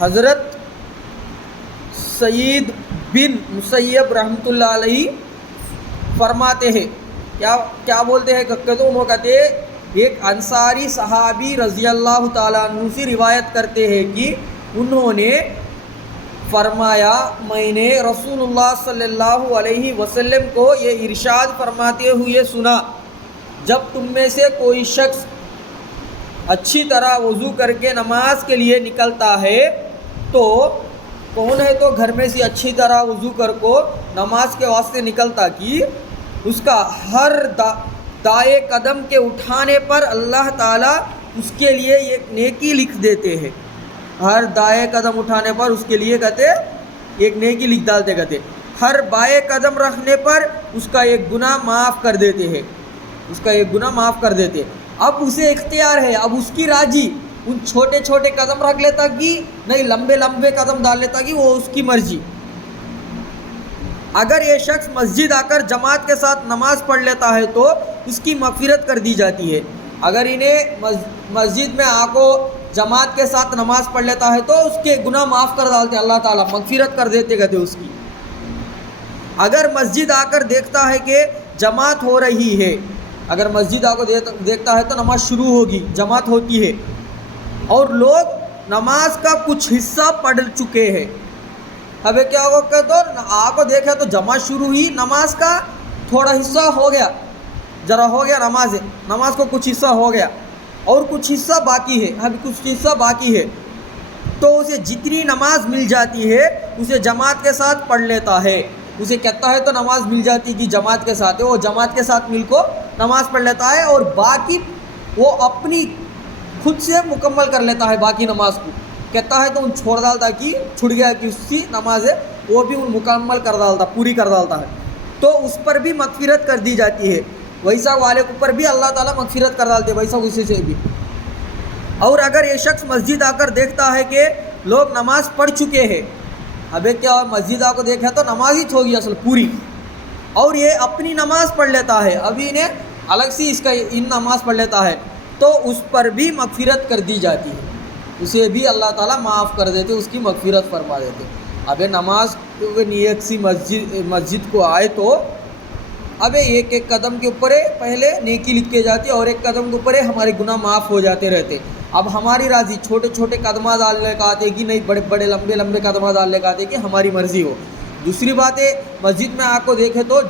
حضرت سعید بن مسیب رحمۃ اللہ علیہ فرماتے ہیں، کیا بولتے ہیں کہ تو وہ کہتے ہیں ایک انصاری صحابی رضی اللہ تعالیٰ عنہ سے روایت کرتے ہیں کہ انہوں نے فرمایا میں نے رسول اللہ صلی اللہ علیہ وسلم کو یہ ارشاد فرماتے ہوئے سنا، جب تم میں سے کوئی شخص اچھی طرح وضو کر کے نماز کے لیے نکلتا ہے تو کون ہے تو گھر میں سے اچھی طرح وضو کر کو نماز کے واسطے نکلتا کہ اس کا ہر دائیں قدم کے اٹھانے پر اللہ تعالیٰ اس کے لیے ایک نیکی لکھ دیتے ہیں، ہر دائیں قدم اٹھانے پر اس کے لیے کہتے ایک نیکی لکھ ڈالتے، کہتے ہر بائیں قدم رکھنے پر اس کا ایک گناہ معاف کر دیتے ہیں، اس کا ایک گناہ معاف کر دیتے۔ اب اسے اختیار ہے، اب اس کی راضی، ان چھوٹے چھوٹے قدم رکھ لیتا کہ نہیں لمبے لمبے قدم ڈال لیتا کہ وہ اس کی مرضی۔ اگر یہ شخص مسجد آ کر جماعت کے ساتھ نماز پڑھ لیتا ہے تو اس کی مغفرت کر دی جاتی ہے۔ اگر انہیں مسجد میں آ کو جماعت کے ساتھ نماز پڑھ لیتا ہے تو اس کے گناہ معاف کر ڈالتے، اللہ تعالیٰ مغفرت کر دیتے کہتے اس کی۔ اگر مسجد آ کر دیکھتا ہے کہ جماعت ہو رہی ہے، اگر مسجد آ کو دیکھتا ہے تو نماز شروع ہوگی، جماعت ہوتی ہے اور لوگ نماز کا کچھ حصہ پڑھ چکے ہیں، اب کیا ہوگا کہ تو آ کو دیکھا تو جماعت شروع ہوئی، نماز کا تھوڑا حصہ ہو گیا، ذرا ہو گیا نماز کو کچھ حصہ ہو گیا اور کچھ حصہ باقی ہے، ابھی کچھ حصہ باقی ہے، تو اسے جتنی نماز مل جاتی ہے اسے جماعت کے ساتھ پڑھ لیتا ہے۔ اسے کہتا ہے تو نماز مل جاتی کہ جماعت کے ساتھ ہے، وہ جماعت کے ساتھ مل کو نماز پڑھ لیتا ہے اور باقی وہ اپنی خود سے مکمل کر لیتا ہے، باقی نماز کو کہتا ہے تو ان چھوڑ ڈالتا کہ چھوٹ گیا کہ اس کی نماز ہے وہ بھی ان مکمل کر ڈالتا، پوری کر ڈالتا ہے، تو اس پر بھی مغفرت کر دی جاتی ہے۔ ویسا والے پر بھی اللہ تعالیٰ مغفرت کر ڈالتے، ویسا اسی سے بھی۔ اور اگر یہ شخص مسجد آ کر دیکھتا ہے کہ لوگ نماز پڑھ چکے ہیں، ابھی کیا مسجد آ کو دیکھا تو نماز ہی ہوگی اصل پوری، اور یہ اپنی نماز پڑھ لیتا ہے، ابھی انہیں الگ سے اس کا نماز پڑھ لیتا ہے تو اس پر بھی مغفرت کر دی جاتی ہے، اسے بھی اللہ تعالیٰ معاف کر دیتے، اس کی مغفرت فرما دیتے۔ اب نماز نیت سی مسجد کو آئے تو اب ایک ایک قدم کے اوپر پہلے نیکی لکھ کے جاتی ہے اور ایک قدم کے اوپر ہمارے گناہ معاف ہو جاتے رہتے۔ اب ہماری راضی چھوٹے چھوٹے قدمہ ڈالنے کا آتے کہ نہیں بڑے بڑے لمبے لمبے قدمہ ڈالنے کا آتے کہ ہماری مرضی ہو۔ دوسری بات ہے مسجد میں آ کو دیکھے تو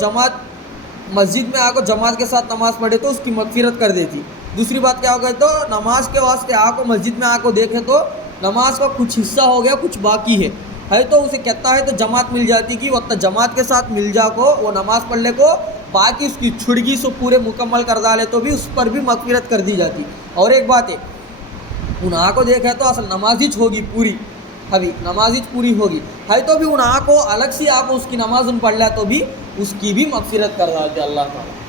مسجد میں آ کو جماعت کے ساتھ نماز پڑھے تو اس کی مغفرت کر دیتی۔ دوسری بات کیا ہو گئی تو نماز کے واسطے آ کو مسجد میں آ کو دیکھے تو نماز کا کچھ حصہ ہو گیا، کچھ باقی ہے تو اسے کہتا ہے تو جماعت مل جاتی کہ وقت جماعت کے ساتھ مل جا کو وہ نماز پڑھنے کو باقی اس کی چھڑگی سے پورے مکمل کر ڈالے تو بھی اس پر بھی مغفرت کر دی جاتی۔ اور ایک بات ہے ان آ کو دیکھا تو اصل نماز ہی ہوگی پوری، ابھی نماز ہی پوری ہوگی ہے تو بھی ان آ کو الگ سے آپ اس کی نماز پڑھ لیا تو بھی اس کی بھی مغفرت کر ڈالتے اللہ تعالیٰ۔